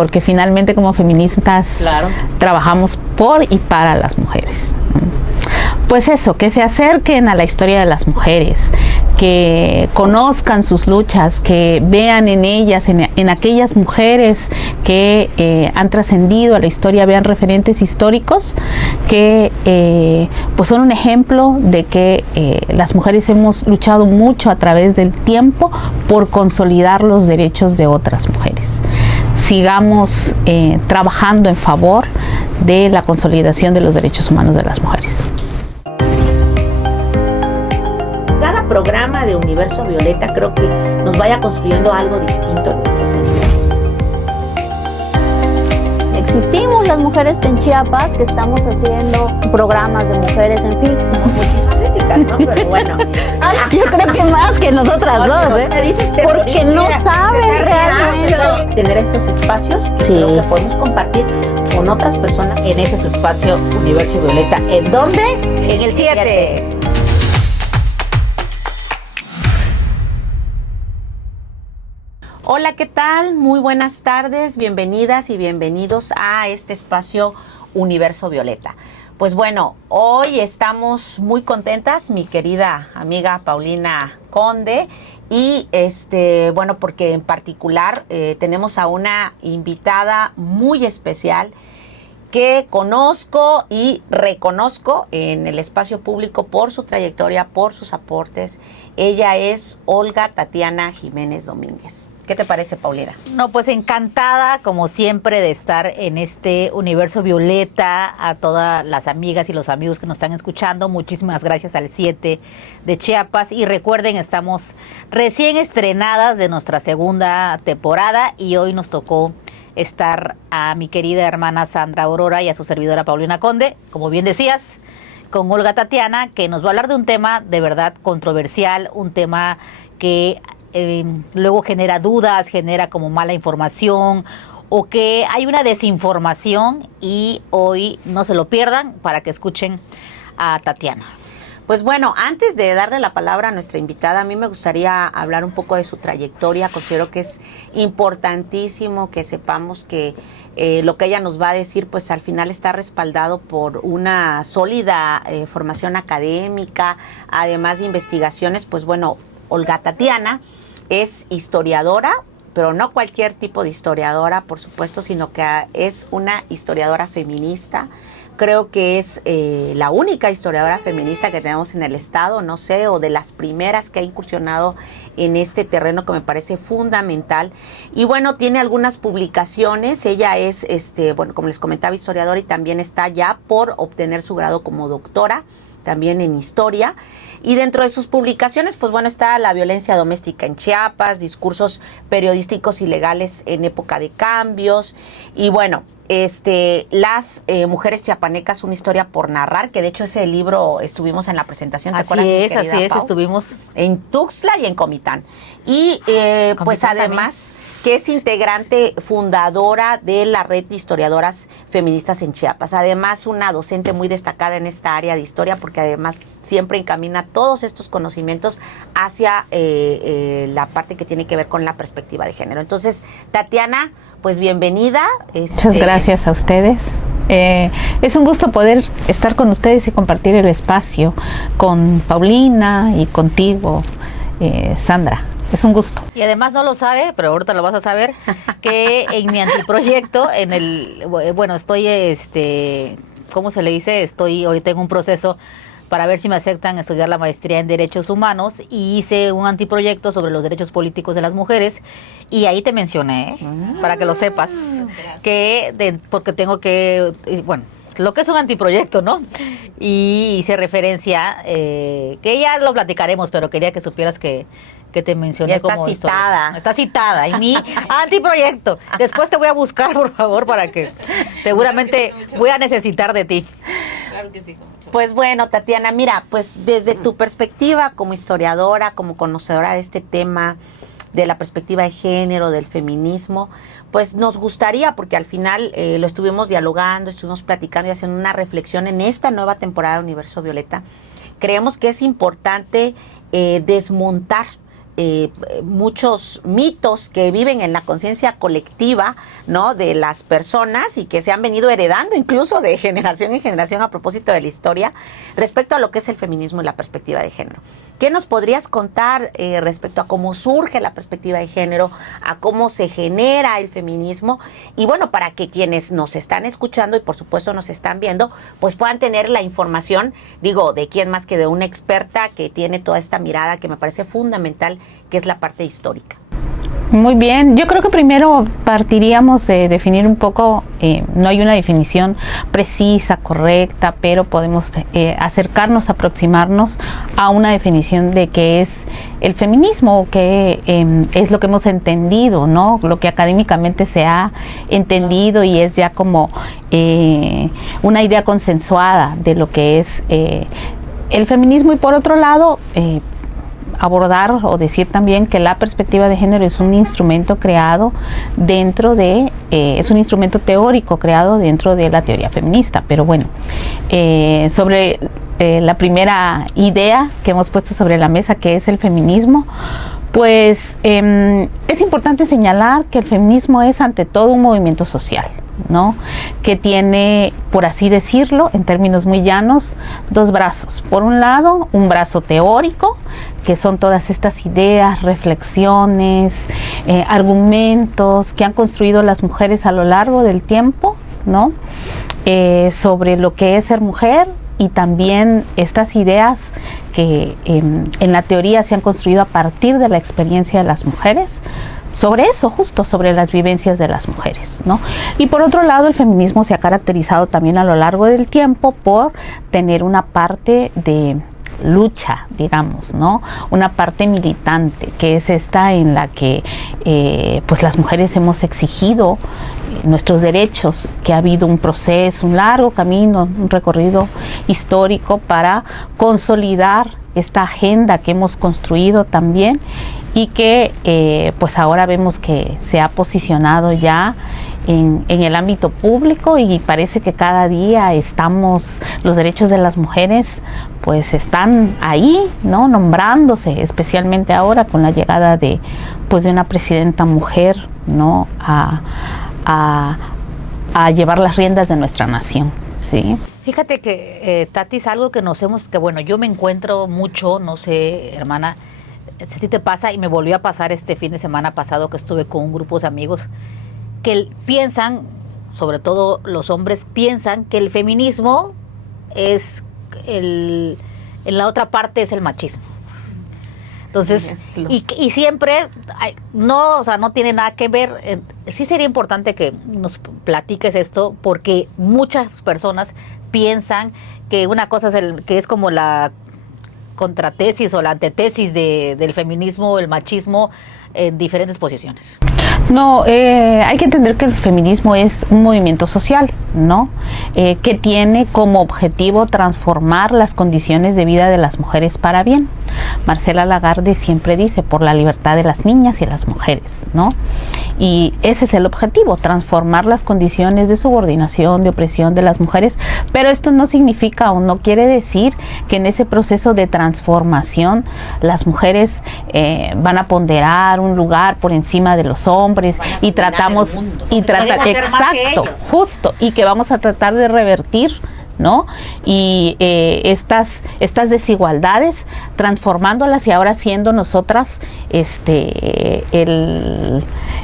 porque finalmente como feministas claro, trabajamos por y para las mujeres. Pues eso, que se acerquen a la historia de las mujeres, que conozcan sus luchas, que vean en ellas, en aquellas mujeres que han trascendido a la historia, vean referentes históricos que pues son un ejemplo de que las mujeres hemos luchado mucho a través del tiempo por consolidar los derechos de otras mujeres. Sigamos trabajando en favor de la consolidación de los derechos humanos de las mujeres. Cada programa de Universo Violeta creo que nos vaya construyendo algo distinto en nuestra esencia. Existimos las mujeres en Chiapas que estamos haciendo programas de mujeres, en fin. Muchísimas éticas, ¿no? Pero bueno. Yo creo que más que nosotras dos, ¿eh? Porque no saben realmente. Tener estos espacios que sí, creo que podemos compartir con otras personas en ese espacio Universo Violeta. ¿En dónde? En el 7. Hola, ¿qué tal? Muy buenas tardes, bienvenidas y bienvenidos a este espacio Universo Violeta. Pues bueno, hoy estamos muy contentas, mi querida amiga Paulina Conde, y bueno, porque en particular tenemos a una invitada muy especial que conozco y reconozco en el espacio público por su trayectoria, por sus aportes. Ella es Olga Tatiana Jiménez Domínguez. ¿Qué te parece, Paulina? No, pues encantada, como siempre, de estar en este Universo Violeta. A todas las amigas y los amigos que nos están escuchando, muchísimas gracias al 7 de Chiapas. Y recuerden, estamos recién estrenadas de nuestra segunda temporada y hoy nos tocó estar a mi querida hermana Sandra Aurora y a su servidora Paulina Conde, como bien decías, con Olga Tatiana, que nos va a hablar de un tema de verdad controversial, un tema que luego genera dudas, genera como mala información o que hay una desinformación, y hoy no se lo pierdan para que escuchen a Tatiana. Pues bueno, antes de darle la palabra a nuestra invitada, a mí me gustaría hablar un poco de su trayectoria. Considero que es importantísimo que sepamos que lo que ella nos va a decir, pues al final está respaldado por una sólida formación académica, además de investigaciones. Pues bueno, Olga Tatiana es historiadora, pero no cualquier tipo de historiadora, por supuesto, sino que es una historiadora feminista. Creo que es la única historiadora feminista que tenemos en el estado, no sé, o de las primeras que ha incursionado en este terreno, que me parece fundamental. Y bueno, tiene algunas publicaciones. Ella es, bueno, como les comentaba, historiadora, y también está ya por obtener su grado como doctora, también en historia. Y dentro de sus publicaciones, pues bueno, está La violencia doméstica en Chiapas, discursos periodísticos ilegales en época de cambios, y bueno, las mujeres chiapanecas, una historia por narrar, que de hecho ese libro estuvimos en la presentación, ¿te acuerdas? Así es, estuvimos en Tuxtla y en Comitán. Y pues además también, que es integrante fundadora de la red de historiadoras feministas en Chiapas. Además, una docente muy destacada en esta área de historia, porque además siempre encamina todos estos conocimientos hacia la parte que tiene que ver con la perspectiva de género. Entonces, Tatiana, pues bienvenida. Muchas gracias a ustedes. Es un gusto poder estar con ustedes y compartir el espacio con Paulina y contigo, Sandra. Es un gusto. Y además no lo sabe, pero ahorita lo vas a saber, que en mi antiproyecto, bueno, estoy, ¿cómo se le dice? Estoy ahorita en un proceso para ver si me aceptan estudiar la maestría en Derechos Humanos, y hice un antiproyecto sobre los derechos políticos de las mujeres, y ahí te mencioné, para que lo sepas, porque tengo que, bueno, lo que es un antiproyecto, ¿no? Y hice referencia, que ya lo platicaremos, pero quería que supieras que te mencioné. Ya está como citada. historia. Está citada en mi antiproyecto. Después te voy a buscar, por favor, para que seguramente voy a necesitar de ti. Claro que sí. Pues bueno, Tatiana, mira, pues desde tu perspectiva como historiadora, como conocedora de este tema, de la perspectiva de género, del feminismo, pues nos gustaría, porque al final lo estuvimos dialogando, estuvimos platicando y haciendo una reflexión en esta nueva temporada de Universo Violeta. Creemos que es importante desmontar muchos mitos que viven en la conciencia colectiva, ¿no?, de las personas y que se han venido heredando incluso de generación en generación a propósito de la historia respecto a lo que es el feminismo y la perspectiva de género. ¿Qué nos podrías contar respecto a cómo surge la perspectiva de género, a cómo se genera el feminismo? Y bueno, para que quienes nos están escuchando y por supuesto nos están viendo, pues puedan tener la información, digo, de quién más que de una experta que tiene toda esta mirada que me parece fundamental, que es la parte histórica. Muy bien, yo creo que primero partiríamos de definir un poco, no hay una definición precisa, correcta, pero podemos acercarnos, aproximarnos a una definición de qué es el feminismo, que es lo que hemos entendido, ¿no? Lo que académicamente se ha entendido y es ya como una idea consensuada de lo que es el feminismo. Y por otro lado, abordar o decir también que la perspectiva de género es un instrumento creado dentro de, es un instrumento teórico creado dentro de la teoría feminista. Pero bueno, sobre la primera idea que hemos puesto sobre la mesa, que es el feminismo, pues es importante señalar que el feminismo es ante todo un movimiento social, ¿no?, que tiene, por así decirlo, en términos muy llanos, dos brazos. Por un lado, un brazo teórico, que son todas estas ideas, reflexiones, argumentos que han construido las mujeres a lo largo del tiempo, ¿no?, sobre lo que es ser mujer, y también estas ideas que en la teoría se han construido a partir de la experiencia de las mujeres, sobre eso, justo sobre las vivencias de las mujeres, ¿no? Y por otro lado, el feminismo se ha caracterizado también a lo largo del tiempo por tener una parte de lucha, digamos, ¿no?, una parte militante, que es esta en la que pues las mujeres hemos exigido nuestros derechos, que ha habido un proceso, un largo camino, un recorrido histórico para consolidar esta agenda que hemos construido también, y que pues ahora vemos que se ha posicionado ya en el ámbito público, y parece que cada día los derechos de las mujeres pues están ahí, ¿no?, nombrándose, especialmente ahora con la llegada de una presidenta mujer, ¿no?, a llevar las riendas de nuestra nación, ¿sí? Fíjate que, Tati, es algo que bueno, yo me encuentro mucho, no sé, hermana, si a ti te pasa, y me volvió a pasar este fin de semana pasado que estuve con un grupo de amigos, que piensan, sobre todo los hombres, piensan que el feminismo es en la otra parte es el machismo. Entonces, y siempre, no, o sea, no tiene nada que ver. Sí sería importante que nos platiques esto, porque muchas personas piensan que una cosa que es como la contratesis o la antetesis del feminismo, el machismo, en diferentes posiciones. No, hay que entender que el feminismo es un movimiento social, ¿no?, que tiene como objetivo transformar las condiciones de vida de las mujeres para bien. Marcela Lagarde siempre dice, por la libertad de las niñas y las mujeres, ¿no? Y ese es el objetivo, transformar las condiciones de subordinación, de opresión de las mujeres, pero esto no significa o no quiere decir que en ese proceso de transformación las mujeres van a ponderar un lugar por encima de los hombres y tratamos exacto, justo, y que vamos a tratar de revertir, ¿no?, y estas desigualdades, transformándolas y ahora siendo nosotras el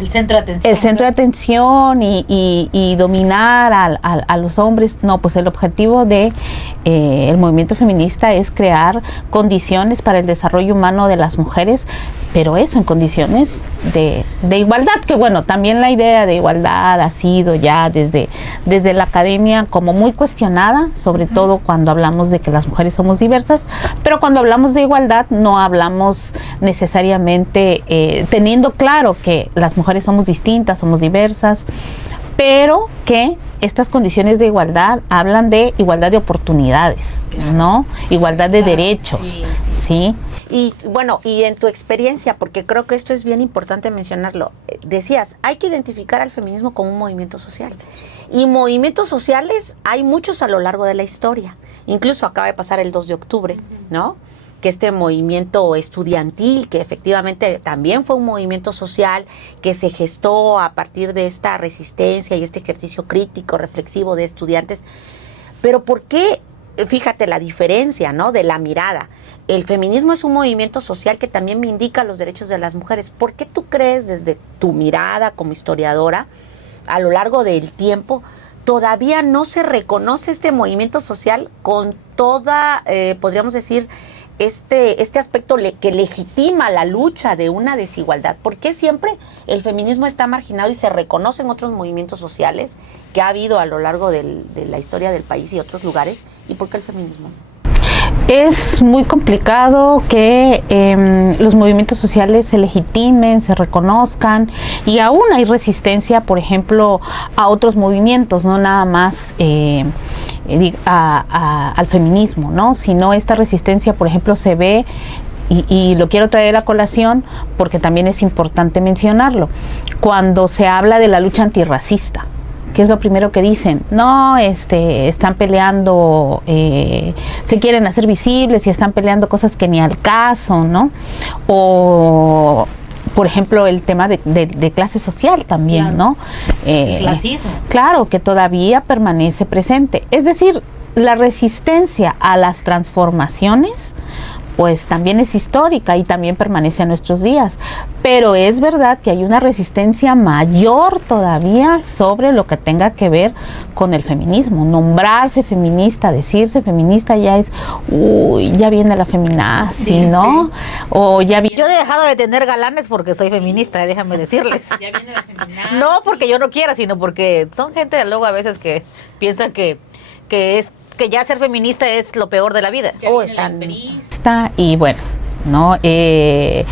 centro de atención, y dominar a los hombres. No, pues el objetivo de el movimiento feminista es crear condiciones para el desarrollo humano de las mujeres, pero eso en condiciones de igualdad, que bueno, también la idea de igualdad ha sido ya desde la academia como muy cuestionada, sobre todo cuando hablamos de que las mujeres somos diversas, pero cuando hablamos de igualdad no hablamos necesariamente teniendo claro que las mujeres somos distintas, somos diversas, pero que estas condiciones de igualdad hablan de igualdad de oportunidades, ¿no?, igualdad de derechos, ¿sí? Y bueno, y en tu experiencia, porque creo que esto es bien importante mencionarlo, decías, hay que identificar al feminismo como un movimiento social. Y movimientos sociales hay muchos a lo largo de la historia. Incluso acaba de pasar el 2 de octubre, ¿no?, que este movimiento estudiantil, que efectivamente también fue un movimiento social que se gestó a partir de esta resistencia y este ejercicio crítico, reflexivo de estudiantes. Pero ¿por qué? Fíjate la diferencia, ¿no?, de la mirada. El feminismo es un movimiento social que también vindica los derechos de las mujeres. ¿Por qué tú crees, desde tu mirada como historiadora, a lo largo del tiempo, todavía no se reconoce este movimiento social con toda, podríamos decir, este aspecto que legitima la lucha de una desigualdad? ¿Por qué siempre el feminismo está marginado y se reconocen otros movimientos sociales que ha habido a lo largo de la historia del país y otros lugares? ¿Y por qué el feminismo no? Es muy complicado que los movimientos sociales se legitimen, se reconozcan, y aún hay resistencia, por ejemplo, a otros movimientos, no nada más al feminismo, ¿no? Sino esta resistencia, por ejemplo, se ve, y lo quiero traer a colación porque también es importante mencionarlo, cuando se habla de la lucha antirracista. ¿Qué es lo primero que dicen? No, están peleando, se quieren hacer visibles y están peleando cosas que ni al caso, ¿no? O, por ejemplo, el tema de clase social también, claro, ¿no? El clasismo. Claro, que todavía permanece presente. Es decir, la resistencia a las transformaciones pues también es histórica y también permanece a nuestros días, pero es verdad que hay una resistencia mayor todavía sobre lo que tenga que ver con el feminismo. Nombrarse feminista, decirse feminista ya es, uy, ya viene la feminazi, sí, ¿no? Sí. O ya viene... Yo he dejado de tener galanes porque soy feminista, déjame decirles. Ya viene la feminazi. No porque yo no quiera, sino porque son gente luego a veces que piensan que ya ser feminista es lo peor de la vida. Y bueno, ¿no? Hay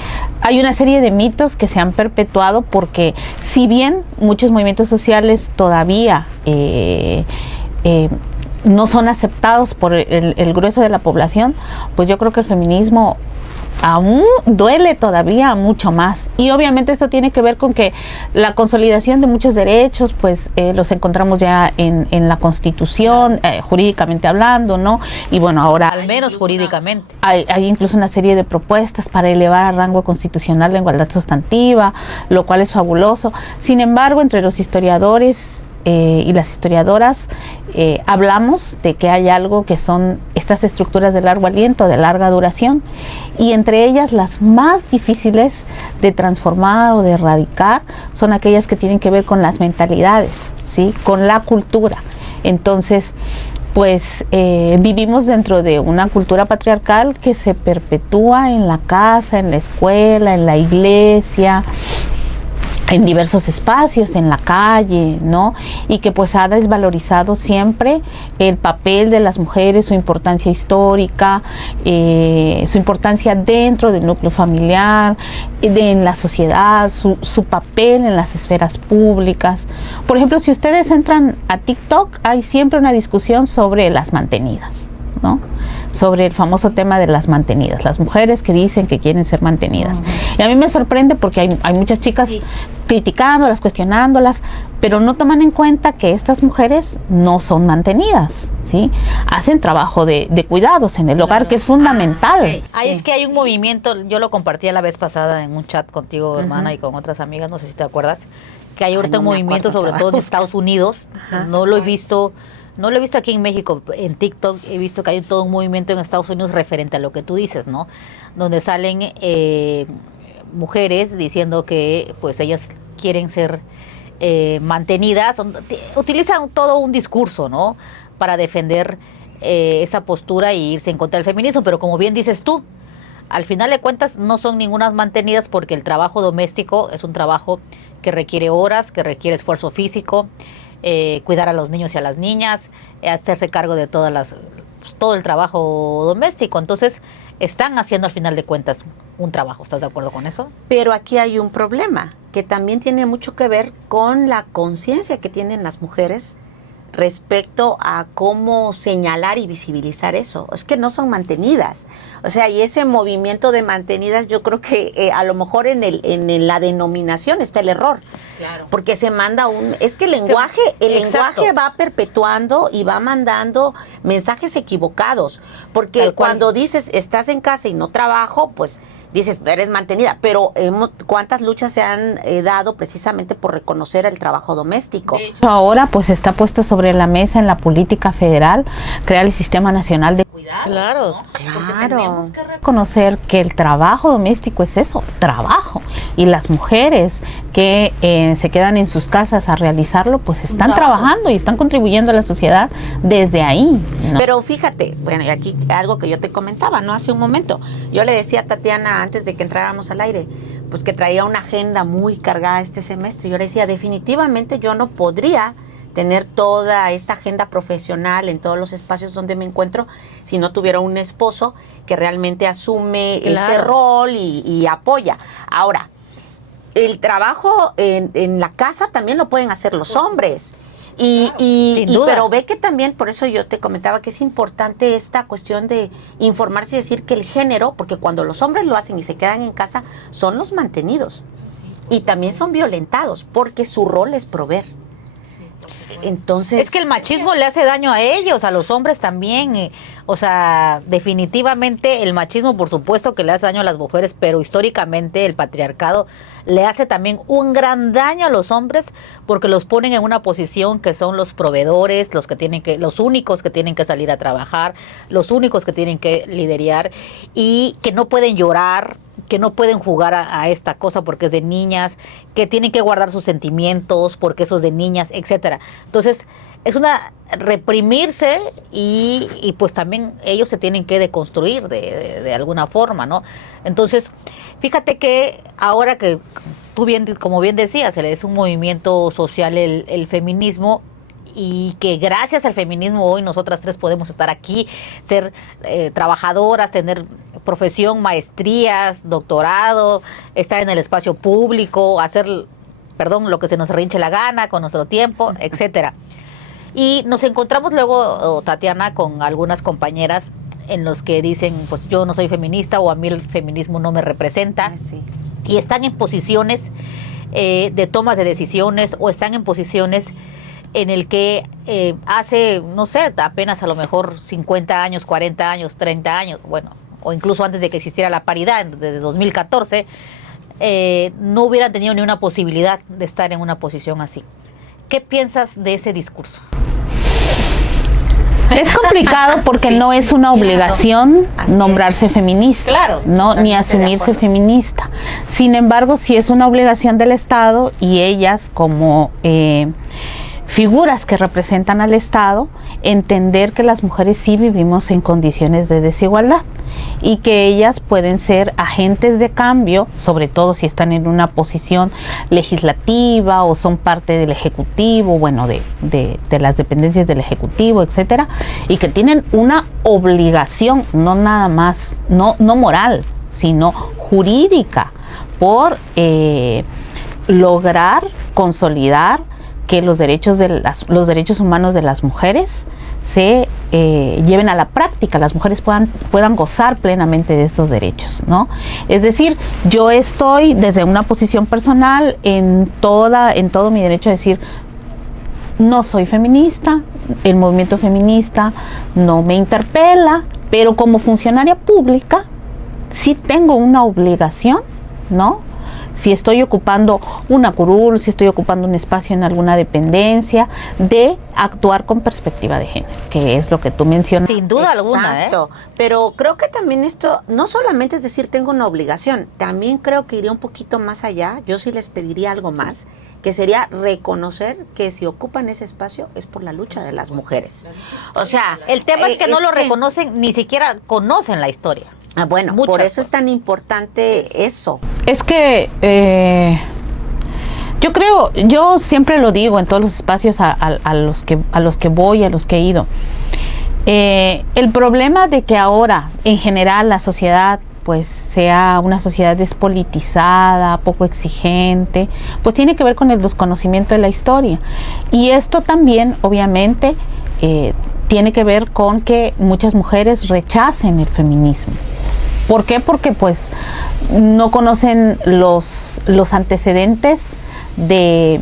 una serie de mitos que se han perpetuado porque, si bien muchos movimientos sociales todavía no son aceptados por el grueso de la población, pues yo creo que el feminismo aún duele todavía mucho más, y obviamente esto tiene que ver con que la consolidación de muchos derechos pues los encontramos ya en la Constitución, jurídicamente hablando, ¿no? Y bueno, ahora al menos jurídicamente hay incluso una serie de propuestas para elevar a rango constitucional la igualdad sustantiva, lo cual es fabuloso. Sin embargo, entre los historiadores y las historiadoras hablamos de que hay algo que son estas estructuras de largo aliento, de larga duración, y entre ellas las más difíciles de transformar o de erradicar son aquellas que tienen que ver con las mentalidades, ¿sí? Con la cultura. Entonces, pues vivimos dentro de una cultura patriarcal que se perpetúa en la casa, en la escuela, en la iglesia, en diversos espacios, en la calle, ¿no? Y que pues ha desvalorizado siempre el papel de las mujeres, su importancia histórica, su importancia dentro del núcleo familiar, en la sociedad, su papel en las esferas públicas. Por ejemplo, si ustedes entran a TikTok, hay siempre una discusión sobre las mantenidas, ¿no? Sobre el famoso tema de las mantenidas, las mujeres que dicen que quieren ser mantenidas. Y a mí me sorprende porque hay muchas chicas criticándolas, cuestionándolas, pero no toman en cuenta que estas mujeres no son mantenidas, ¿sí? Hacen trabajo de cuidados en el hogar, que es fundamental. Es que hay un movimiento, yo lo compartí la vez pasada en un chat contigo, hermana, y con otras amigas, no sé si te acuerdas, que hay ahorita un movimiento, sobre todo en Estados Unidos, no lo he visto aquí en México, en TikTok he visto que hay todo un movimiento en Estados Unidos referente a lo que tú dices, ¿no? Donde salen mujeres diciendo que pues ellas quieren ser mantenidas, utilizan todo un discurso, ¿no? Para defender esa postura e irse en contra del feminismo, pero como bien dices tú, al final de cuentas no son ningunas mantenidas porque el trabajo doméstico es un trabajo que requiere horas, que requiere esfuerzo físico, cuidar a los niños y a las niñas, hacerse cargo de todo el trabajo doméstico. Entonces, están haciendo al final de cuentas un trabajo. ¿Estás de acuerdo con eso? Pero aquí hay un problema que también tiene mucho que ver con la conciencia que tienen las mujeres respecto a cómo señalar y visibilizar eso. Es que no son mantenidas. O sea, y ese movimiento de mantenidas, yo creo que a lo mejor en la denominación está el error. Claro. Porque se manda es que el lenguaje va perpetuando y va mandando mensajes equivocados. Porque cuando dices, estás en casa y no trabajo, pues dices, eres mantenida, pero ¿cuántas luchas se han dado precisamente por reconocer el trabajo doméstico? De hecho, ahora pues está puesto sobre la mesa en la política federal crear el Sistema Nacional de Cuidados. Claro, ¿no? Porque tenemos que reconocer que el trabajo doméstico es eso, trabajo. Y las mujeres que se quedan en sus casas a realizarlo, pues están trabajando y están contribuyendo a la sociedad desde ahí, ¿no? Pero fíjate, bueno, y aquí algo que yo te comentaba, ¿no? Hace un momento, yo le decía a Tatiana antes de que entráramos al aire, pues que traía una agenda muy cargada este semestre. Yo le decía, definitivamente yo no podría tener toda esta agenda profesional en todos los espacios donde me encuentro si no tuviera un esposo que realmente asume ese rol y apoya. Ahora, el trabajo en la casa también lo pueden hacer los hombres. Pero ve que también, por eso yo te comentaba que es importante esta cuestión de informarse y decir que el género, porque cuando los hombres lo hacen y se quedan en casa, son los mantenidos. Y también son violentados, porque su rol es proveer. Entonces, es que el machismo le hace daño a ellos, a los hombres también. O sea, definitivamente el machismo, por supuesto que le hace daño a las mujeres, pero históricamente el patriarcado le hace también un gran daño a los hombres porque los ponen en una posición que son los proveedores, los únicos que tienen que salir a trabajar, los únicos que tienen que liderar y que no pueden llorar, que no pueden jugar a esta cosa porque es de niñas, que tienen que guardar sus sentimientos porque eso es de niñas, etcétera. Entonces, es una reprimirse y pues también ellos se tienen que deconstruir de alguna forma, ¿no? Entonces, fíjate que ahora que tú como bien decías, es un movimiento social el feminismo, y que gracias al feminismo hoy nosotras tres podemos estar aquí, ser trabajadoras, tener profesión, maestrías, doctorado, estar en el espacio público, hacer, lo que se nos rinche la gana con nuestro tiempo, etcétera. Y nos encontramos luego, Tatiana, con algunas compañeras en los que dicen, pues yo no soy feminista o a mí el feminismo no me representa. Sí. Y están en posiciones de toma de decisiones o están en posiciones en el que hace, no sé, apenas a lo mejor 50 años, 40 años, 30 años, bueno, o incluso antes de que existiera la paridad, desde 2014, no hubieran tenido ni una posibilidad de estar en una posición así. ¿Qué piensas de ese discurso? Es complicado porque no es una obligación nombrarse feminista, no, ni asumirse feminista. Sin embargo, sí es una obligación del Estado y ellas como figuras que representan al Estado, entender que las mujeres sí vivimos en condiciones de desigualdad y que ellas pueden ser agentes de cambio, sobre todo si están en una posición legislativa o son parte del Ejecutivo, bueno, de las dependencias del Ejecutivo, etcétera, y que tienen una obligación, no nada más, no moral, sino jurídica, por lograr consolidar que los derechos humanos de las mujeres se lleven a la práctica, las mujeres puedan gozar plenamente de estos derechos, ¿no? Es decir, yo estoy desde una posición personal en todo mi derecho a decir, no soy feminista, el movimiento feminista no me interpela, pero como funcionaria pública sí tengo una obligación, ¿no? Si estoy ocupando una curul, si estoy ocupando un espacio en alguna dependencia, de actuar con perspectiva de género, que es lo que tú mencionas. Sin duda alguna, Exacto. Pero creo que también esto, no solamente es decir tengo una obligación, también creo que iría un poquito más allá. Yo sí les pediría algo más, que sería reconocer que si ocupan ese espacio es por la lucha de las mujeres. O sea, el tema es que no lo reconocen, ni siquiera conocen la historia. Bueno, por eso es tan importante eso. Es que yo siempre lo digo en todos los espacios a los que voy, a los que he ido. El problema de que ahora, en general, la sociedad pues sea una sociedad despolitizada, poco exigente, pues tiene que ver con el desconocimiento de la historia. Y esto también, obviamente, tiene que ver con que muchas mujeres rechacen el feminismo. ¿Por qué? Porque pues no conocen los antecedentes de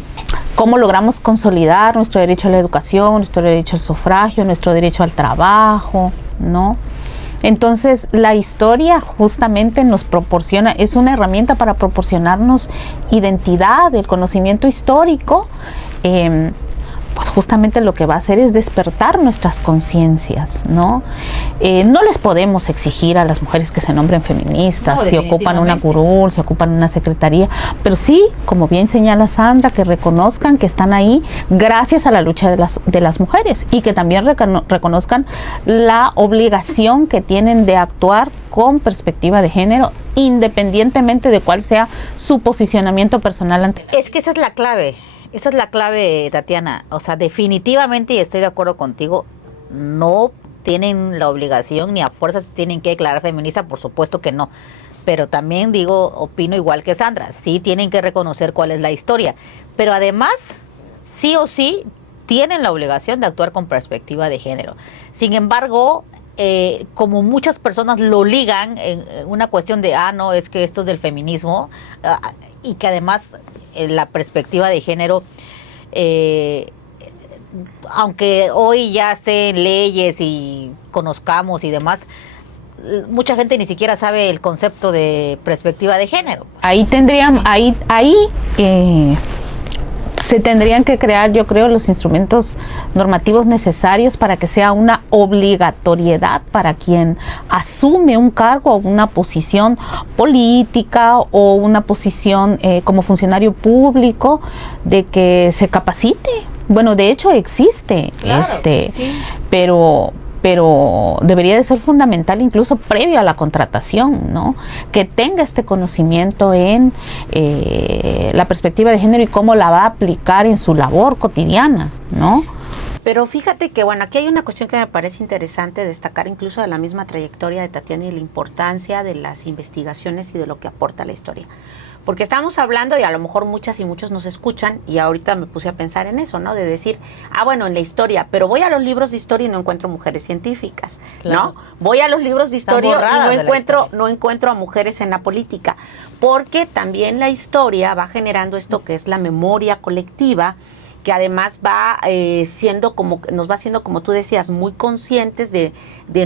cómo logramos consolidar nuestro derecho a la educación, nuestro derecho al sufragio, nuestro derecho al trabajo, ¿no? Entonces, la historia justamente nos proporciona, es una herramienta para proporcionarnos identidad, el conocimiento histórico, pues justamente lo que va a hacer es despertar nuestras conciencias, ¿no? No les podemos exigir a las mujeres que se nombren feministas, No, si ocupan una curul, si ocupan una secretaría, pero sí, como bien señala Sandra, que reconozcan que están ahí gracias a la lucha de las mujeres y que también reconozcan la obligación que tienen de actuar con perspectiva de género, independientemente de cuál sea su posicionamiento personal ante la... Es que esa es la clave. Esa es la clave, Tatiana. O sea, definitivamente, y estoy de acuerdo contigo, no tienen la obligación ni a fuerzas tienen que declarar feminista, por supuesto que no. Pero también opino igual que Sandra, sí tienen que reconocer cuál es la historia. Pero además, sí o sí, tienen la obligación de actuar con perspectiva de género. Sin embargo, como muchas personas lo ligan en una cuestión de, no, es que esto es del feminismo, y que además la perspectiva de género, aunque hoy ya esté en leyes y conozcamos y demás, mucha gente ni siquiera sabe el concepto de perspectiva de género. Ahí se tendrían que crear, yo creo, los instrumentos normativos necesarios para que sea una obligatoriedad para quien asume un cargo o una posición política o una posición como funcionario público, de que se capacite. Bueno, de hecho existe, claro, sí. pero debería de ser fundamental incluso previo a la contratación, ¿no? Que tenga este conocimiento en la perspectiva de género y cómo la va a aplicar en su labor cotidiana, ¿no? Pero fíjate que, bueno, aquí hay una cuestión que me parece interesante destacar, incluso de la misma trayectoria de Tatiana y la importancia de las investigaciones y de lo que aporta la historia. Porque estamos hablando, y a lo mejor muchas y muchos nos escuchan, y ahorita me puse a pensar en eso, ¿no? De decir, bueno, en la historia, pero voy a los libros de historia y no encuentro mujeres científicas, claro, ¿no? Voy a los libros de historia y no encuentro a mujeres en la política, porque también la historia va generando esto que es la memoria colectiva, que además va nos va haciendo, como tú decías, muy conscientes de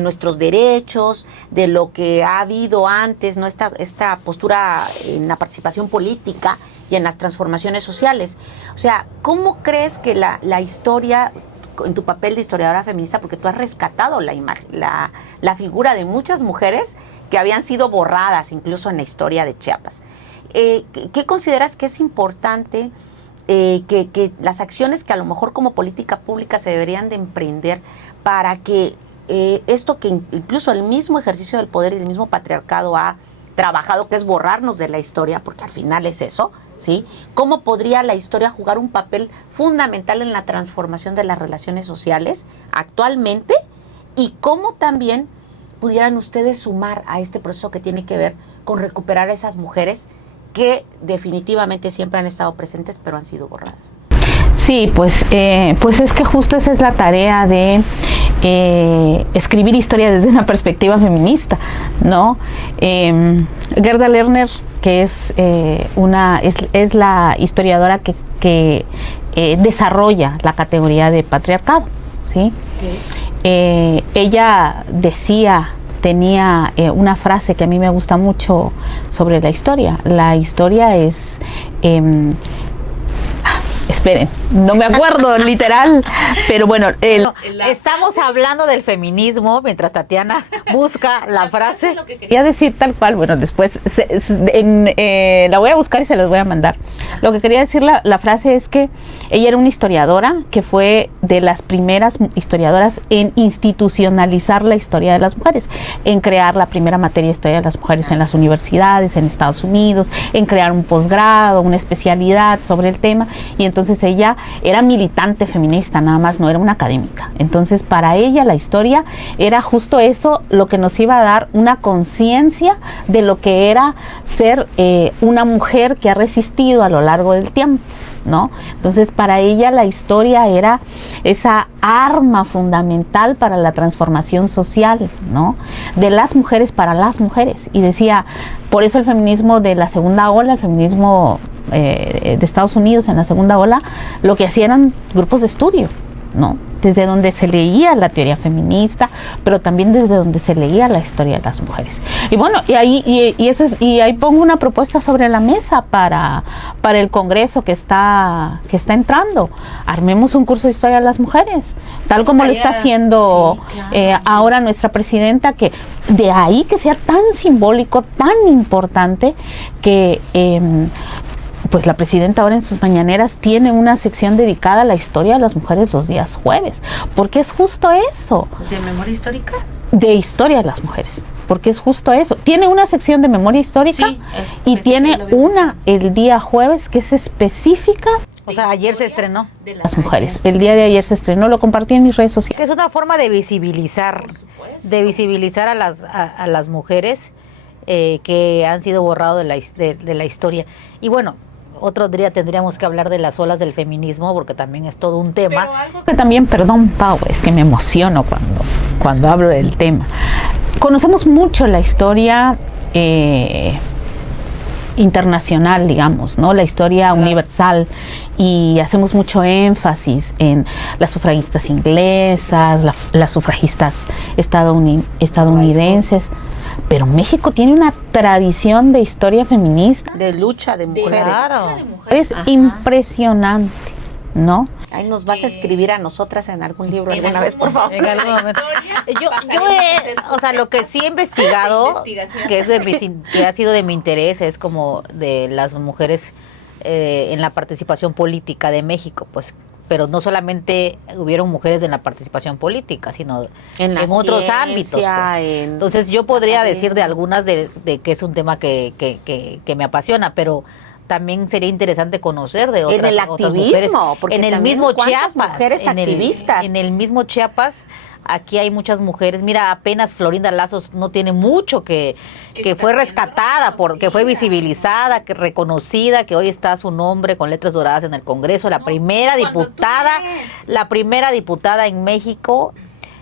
nuestros derechos, de lo que ha habido antes, ¿no? Esta postura en la participación política y en las transformaciones sociales. O sea, ¿cómo crees que la historia, en tu papel de historiadora feminista, porque tú has rescatado la figura de muchas mujeres que habían sido borradas incluso en la historia de Chiapas, ¿qué consideras que es importante? Que las acciones que a lo mejor como política pública se deberían de emprender para que esto que incluso el mismo ejercicio del poder y el mismo patriarcado ha trabajado, que es borrarnos de la historia, porque al final es eso, ¿sí? ¿Cómo podría la historia jugar un papel fundamental en la transformación de las relaciones sociales actualmente? Y cómo también pudieran ustedes sumar a este proceso que tiene que ver con recuperar a esas mujeres que definitivamente siempre han estado presentes, pero han sido borradas. Sí, pues es que justo esa es la tarea de escribir historia desde una perspectiva feminista, ¿no? Gerda Lerner, que es la historiadora que desarrolla la categoría de patriarcado, ¿sí? Sí. Ella tenía una frase que a mí me gusta mucho sobre la historia. La historia es... esperen, no me acuerdo literal, pero bueno... Estamos hablando del feminismo mientras Tatiana busca la frase. Lo que quería decir tal cual, bueno, después la voy a buscar y se los voy a mandar. Lo que quería decir la frase es que ella era una historiadora que fue de las primeras historiadoras en institucionalizar la historia de las mujeres, en crear la primera materia de historia de las mujeres en las universidades, en Estados Unidos, en crear un posgrado, una especialidad sobre el tema, y entonces ella era militante feminista, nada más, no era una académica. Entonces para ella la historia era justo eso, lo que nos iba a dar una conciencia de lo que era ser una mujer que ha resistido a lo largo del tiempo, ¿no? Entonces para ella la historia era esa arma fundamental para la transformación social, ¿no? De las mujeres para las mujeres. Y decía, por eso el feminismo de la segunda ola, el feminismo de Estados Unidos en la segunda ola, lo que hacían eran grupos de estudio, ¿no? Desde donde se leía la teoría feminista, pero también desde donde se leía la historia de las mujeres. Y bueno, y ahí pongo una propuesta sobre la mesa para el Congreso que está entrando. Armemos un curso de historia de las mujeres, tal como lo está haciendo ahora nuestra presidenta, que de ahí que sea tan simbólico, tan importante que pues la presidenta ahora en sus mañaneras tiene una sección dedicada a la historia de las mujeres los días jueves, porque es justo eso. ¿De memoria histórica? De historia de las mujeres, porque es justo eso. Tiene una sección de memoria histórica y tiene una el día jueves que es específica. O sea, ayer se estrenó. De las mujeres. El día de ayer se estrenó, lo compartí en mis redes sociales. Que es una forma de visibilizar a las mujeres que han sido borrados de la historia. Y bueno, otro día tendríamos que hablar de las olas del feminismo, porque también es todo un tema. Pero algo que también, perdón, Pau, es que me emociono cuando hablo del tema. Conocemos mucho la historia internacional, digamos, ¿no? La historia universal, y hacemos mucho énfasis en las sufragistas inglesas, las sufragistas estadounidenses. Pero México tiene una tradición de historia feminista, de lucha de mujeres. Claro. Es impresionante, ¿no? Ahí nos vas a escribir a nosotras en algún libro alguna vez, por favor. En algún momento. O sea, lo que sí he investigado, que ha sido de mi interés, es como de las mujeres en la participación política de México, pues. Pero no solamente hubieron mujeres en la participación política, sino en otros ámbitos. Pues. Entonces yo podría decir de algunas de que es un tema que me apasiona, pero también sería interesante conocer de otras, en el activismo, porque en el mismo Chiapas, mujeres activistas. En el mismo Chiapas, aquí hay muchas mujeres. Mira, apenas Florinda Lazos no tiene mucho que fue rescatada, que fue visibilizada, que reconocida, que hoy está su nombre con letras doradas en el Congreso, la primera diputada en México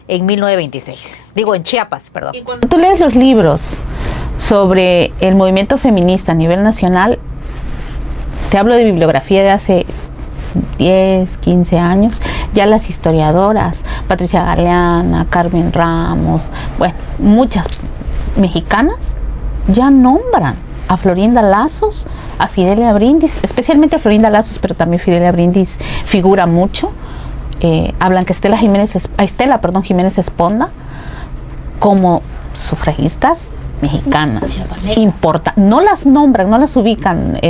en 1926. Digo, en Chiapas, perdón. Y cuando tú lees los libros sobre el movimiento feminista a nivel nacional, te hablo de bibliografía de hace 10, 15 años, ya las historiadoras, Patricia Galeana, Carmen Ramos, bueno, muchas mexicanas ya nombran a Florinda Lazos, a Fidelia Brindis, especialmente a Florinda Lazos, pero también Fidelia Brindis figura mucho. Hablan que Estela Jiménez Esponda como sufragistas mexicanas, no las nombran, no las ubican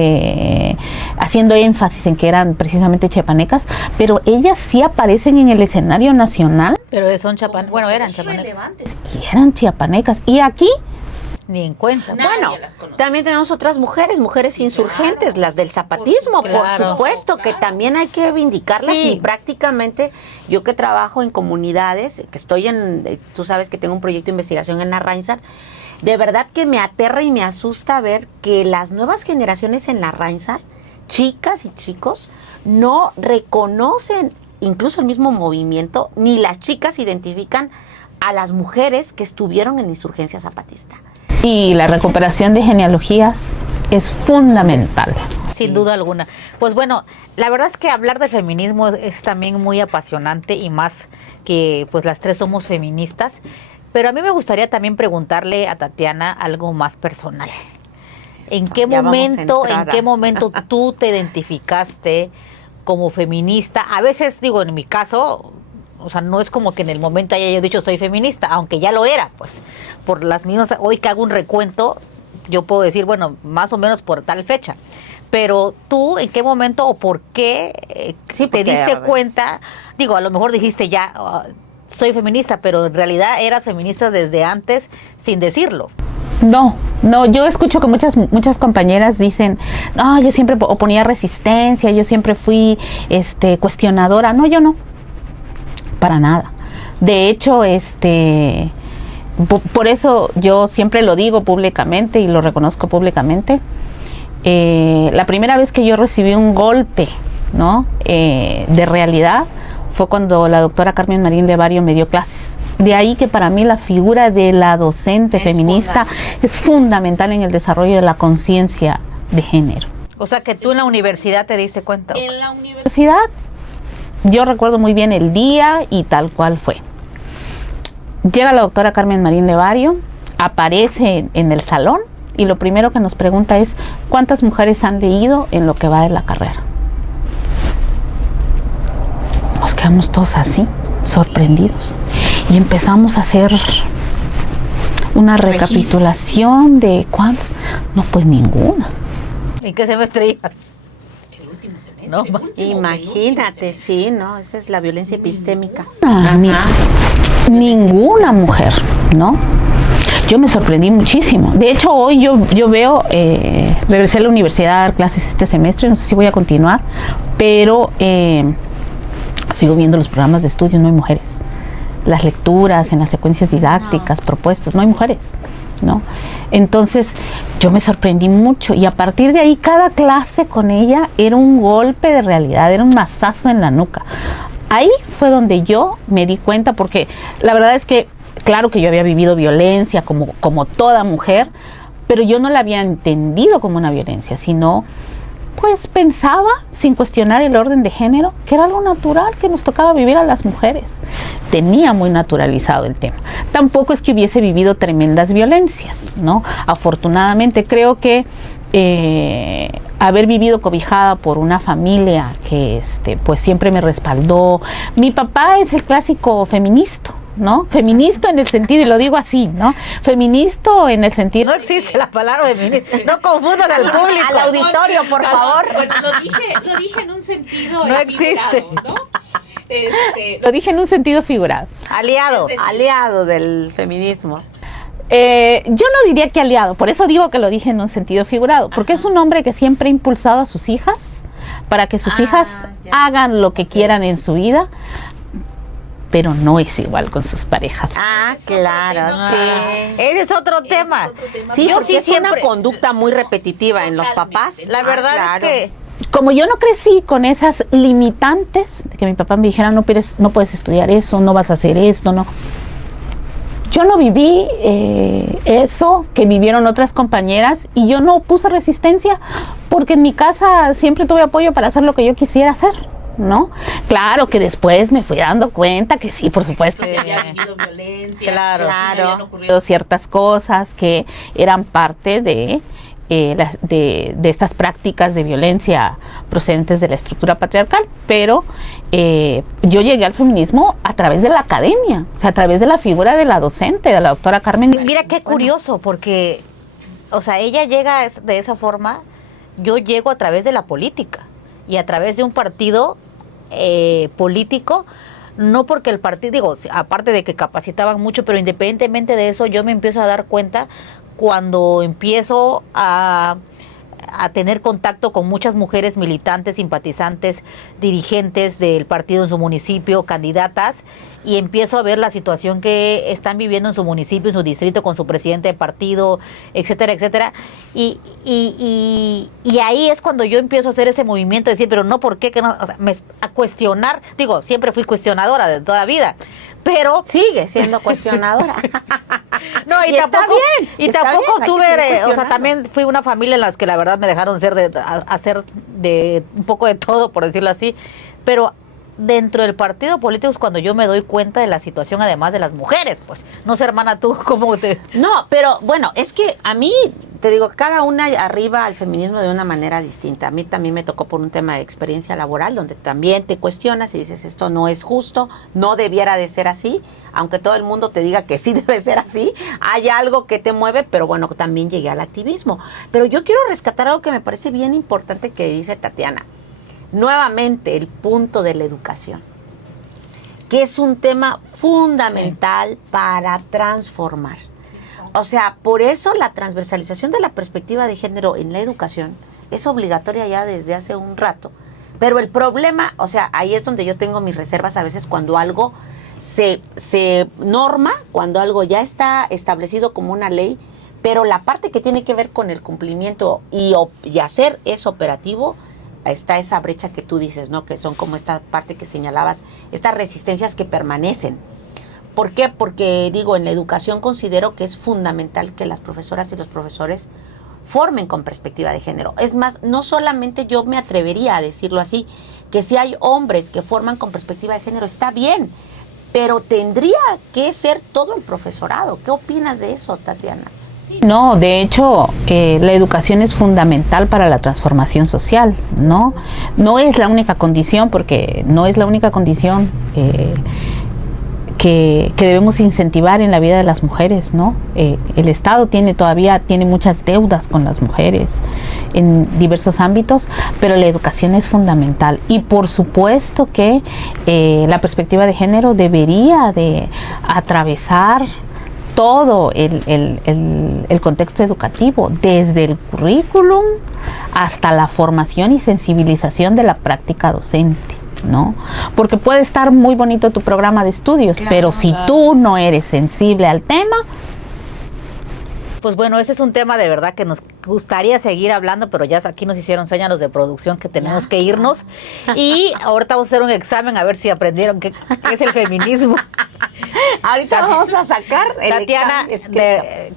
haciendo énfasis en que eran precisamente chiapanecas, pero ellas sí aparecen en el escenario nacional. Pero eran chiapanecas. Y eran chiapanecas. Y aquí ni en cuenta. Bueno, también tenemos otras mujeres insurgentes, las del zapatismo, por supuesto, que también hay que vindicarlas. Y prácticamente yo que trabajo en comunidades, que estoy tú sabes que tengo un proyecto de investigación en la Reinsar, de verdad que me aterra y me asusta ver que las nuevas generaciones en la Reinsar, chicas y chicos, no reconocen incluso el mismo movimiento, ni las chicas identifican a las mujeres que estuvieron en la insurgencia zapatista. Y la recuperación de genealogías es fundamental. Sin duda alguna. Pues bueno, la verdad es que hablar de feminismo es también muy apasionante, y más que pues las tres somos feministas. Pero a mí me gustaría también preguntarle a Tatiana algo más personal. ¿En qué momento tú te identificaste como feminista? A veces, digo, en mi caso, o sea, no es como que en el momento haya yo dicho soy feminista, aunque ya lo era, pues, por las mismas, hoy que hago un recuento, yo puedo decir, bueno, más o menos por tal fecha. Pero tú, ¿en qué momento o por qué Sí, te porque, diste a ver. cuenta? Digo, a lo mejor dijiste ya, soy feminista, pero en realidad eras feminista desde antes sin decirlo. No, yo escucho que muchas compañeras dicen, no, yo siempre oponía resistencia, yo siempre fui cuestionadora. No, yo no, para nada. De hecho, por eso yo siempre lo digo públicamente y lo reconozco públicamente. La primera vez que yo recibí un golpe, ¿no? De realidad fue cuando la doctora Carmen Marín Levario me dio clases. De ahí que para mí la figura de la docente feminista es fundamental en el desarrollo de la conciencia de género. O sea, que tú en la universidad te diste cuenta. En la universidad, yo recuerdo muy bien el día y tal cual fue. Llega la doctora Carmen Marín Levario, aparece en el salón y lo primero que nos pregunta es ¿cuántas mujeres han leído en lo que va de la carrera? Nos quedamos todos así, sorprendidos, y empezamos a hacer una recapitulación de ¿cuántas? No, pues ninguna. ¿En qué semestre ibas? El último semestre. No, Imagínate, sí, ¿no? Esa es la violencia epistémica. Ninguna mujer, ¿no? Yo me sorprendí muchísimo. De hecho, hoy yo veo, regresé a la universidad a dar clases este semestre, no sé si voy a continuar, pero sigo viendo los programas de estudio, no hay mujeres. Las lecturas, en las secuencias didácticas, propuestas, no hay mujeres, ¿no? Entonces, yo me sorprendí mucho y a partir de ahí, cada clase con ella era un golpe de realidad, era un mazazo en la nuca. Ahí fue donde yo me di cuenta, porque la verdad es que, claro que yo había vivido violencia como toda mujer, pero yo no la había entendido como una violencia, sino pues pensaba, sin cuestionar el orden de género, que era algo natural que nos tocaba vivir a las mujeres. Tenía muy naturalizado el tema. Tampoco es que hubiese vivido tremendas violencias, ¿no? Afortunadamente creo que haber vivido cobijada por una familia que pues siempre me respaldó. Mi papá es el clásico feminista, ¿no? Feminista en el sentido, y lo digo así, ¿no? Feminista en el sentido... No existe la palabra feminista. No confundan al público. Al auditorio, por favor. Bueno, lo dije en un sentido No existe. ¿no? Lo dije en un sentido figurado. Aliado. Aliado del feminismo. Yo no diría que aliado, por eso digo que lo dije en un sentido figurado, porque es un hombre que siempre ha impulsado a sus hijas para que sus hijas hagan lo que quieran en su vida, pero no es igual con sus parejas. Ah, claro, sí. Ese es otro tema. Sí, Yo porque sí es siempre- una conducta muy repetitiva en los papás. La verdad claro. es que Como yo no crecí con esas limitantes, de que mi papá me dijera, no puedes estudiar eso, no vas a hacer esto, no. Yo no viví eso que vivieron otras compañeras y yo no puse resistencia porque en mi casa siempre tuve apoyo para hacer lo que yo quisiera hacer, ¿no? Claro que después me fui dando cuenta que sí, por supuesto, Se había vivido violencia. Claro. sí me habían ocurrido ocurrido ciertas cosas que eran parte de estas prácticas de violencia procedentes de la estructura patriarcal, pero yo llegué al feminismo a través de la academia, o sea, a través de la figura de la docente, de la doctora Carmen. mira qué curioso, porque, o sea, ella llega de esa forma, yo llego a través de la política y a través de un partido político, no porque el partido, digo, aparte de que capacitaban mucho, pero independientemente de eso, yo me empiezo a dar cuenta cuando empiezo a tener contacto con muchas mujeres militantes, simpatizantes, dirigentes del partido en su municipio, candidatas, y empiezo a ver la situación que están viviendo en su municipio, en su distrito, con su presidente de partido, etcétera, etcétera. Y ahí es cuando yo empiezo a hacer ese movimiento, de decir, pero no, ¿por qué? Que no? O sea, a cuestionar, digo, siempre fui cuestionadora de toda vida, pero... Sigue siendo cuestionadora. No, y está tampoco, bien, y está tampoco bien, hay que tuve, seguir o sea, cuestionando. también fui una familia en las que la verdad me dejaron hacer de un poco de todo, por decirlo así, pero dentro del partido político es cuando yo me doy cuenta de la situación, además de las mujeres, pues. No sé, hermana, tú cómo te... No, pero bueno, es que a mí te digo, cada una arriba al feminismo de una manera distinta. A mí también me tocó por un tema de experiencia laboral, donde también te cuestionas y dices, esto no es justo, no debiera de ser así, aunque todo el mundo te diga que sí debe ser así, hay algo que te mueve, pero bueno, también llegué al activismo. Pero yo quiero rescatar algo que me parece bien importante que dice Tatiana. Nuevamente, el punto de la educación, que es un tema fundamental para transformar. O sea, por eso la transversalización de la perspectiva de género en la educación es obligatoria ya desde hace un rato. Pero el problema, o sea, ahí es donde yo tengo mis reservas a veces cuando algo se norma, cuando algo ya está establecido como una ley, pero la parte que tiene que ver con el cumplimiento y hacer eso operativo, está esa brecha que tú dices, ¿no? Que son como esta parte que señalabas, estas resistencias que permanecen. ¿Por qué? Porque, digo, en la educación considero que es fundamental que las profesoras y los profesores formen con perspectiva de género. Es más, no solamente yo me atrevería a decirlo así, que si hay hombres que forman con perspectiva de género, está bien, pero tendría que ser todo el profesorado. ¿Qué opinas de eso, Tatiana? No, de hecho, la educación es fundamental para la transformación social, ¿no? No es la única condición, porque no es la única condición que debemos incentivar en la vida de las mujeres, ¿no? El Estado todavía tiene muchas deudas con las mujeres en diversos ámbitos, pero la educación es fundamental. Y por supuesto que la perspectiva de género debería de atravesar todo el contexto educativo, desde el currículum hasta la formación y sensibilización de la práctica docente, ¿no? Porque puede estar muy bonito tu programa de estudios, claro, pero si tú no eres sensible al tema. Pues bueno, ese es un tema de verdad que nos gustaría seguir hablando, pero ya aquí nos hicieron señas los de producción que tenemos que irnos. Y ahorita vamos a hacer un examen a ver si aprendieron qué es el feminismo. Ahorita vamos a sacar el Tatiana,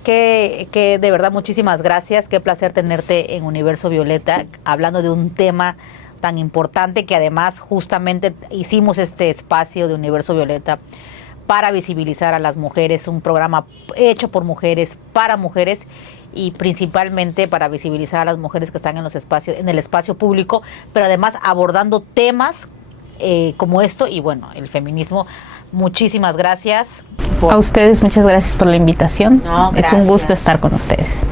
que de verdad muchísimas gracias. Qué placer tenerte en Universo Violeta, hablando de un tema tan importante que además justamente hicimos este espacio de Universo Violeta para visibilizar a las mujeres, un programa hecho por mujeres, para mujeres y principalmente para visibilizar a las mujeres que están en los espacios, en el espacio público, pero además abordando temas como esto y bueno, el feminismo. Muchísimas gracias. A ustedes muchas gracias por la invitación. No, es un gusto estar con ustedes.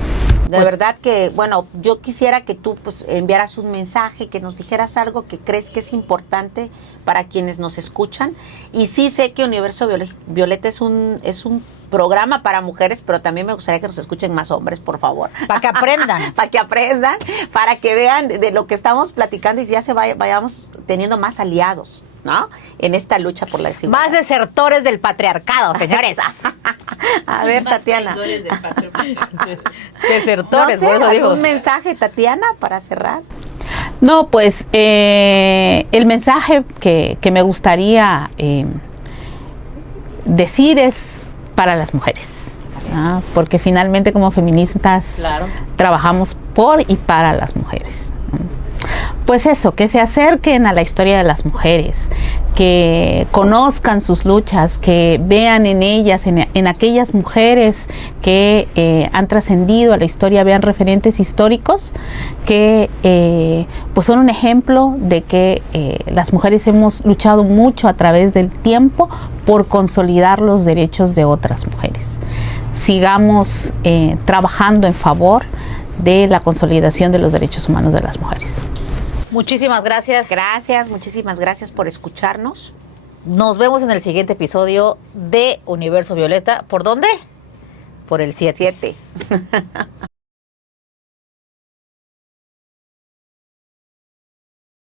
De verdad que, bueno, yo quisiera que tú pues enviaras un mensaje, que nos dijeras algo que crees que es importante para quienes nos escuchan. Y sí sé que Universo Violeta es un programa para mujeres, pero también me gustaría que nos escuchen más hombres, por favor. Para que aprendan. Para que aprendan, para que vean de lo que estamos platicando y ya vayamos teniendo más aliados, ¿no? En esta lucha por la desigualdad. Más desertores del patriarcado, señores. A ver, más Tatiana. traidores del patriarcado. Desertores, No sé, por eso digo. ¿algún mensaje, Tatiana, para cerrar? No, pues el mensaje que me gustaría decir es para las mujeres, ¿no? Porque finalmente como feministas trabajamos por y para las mujeres, ¿no? Pues eso, que se acerquen a la historia de las mujeres, que conozcan sus luchas, que vean en ellas, en aquellas mujeres que han trascendido a la historia, vean referentes históricos que pues son un ejemplo de que las mujeres hemos luchado mucho a través del tiempo por consolidar los derechos de otras mujeres. Sigamos trabajando en favor de la consolidación de los derechos humanos de las mujeres. Muchísimas gracias. Gracias, muchísimas gracias por escucharnos. Nos vemos en el siguiente episodio de Universo Violeta. ¿Por dónde? Por el 7.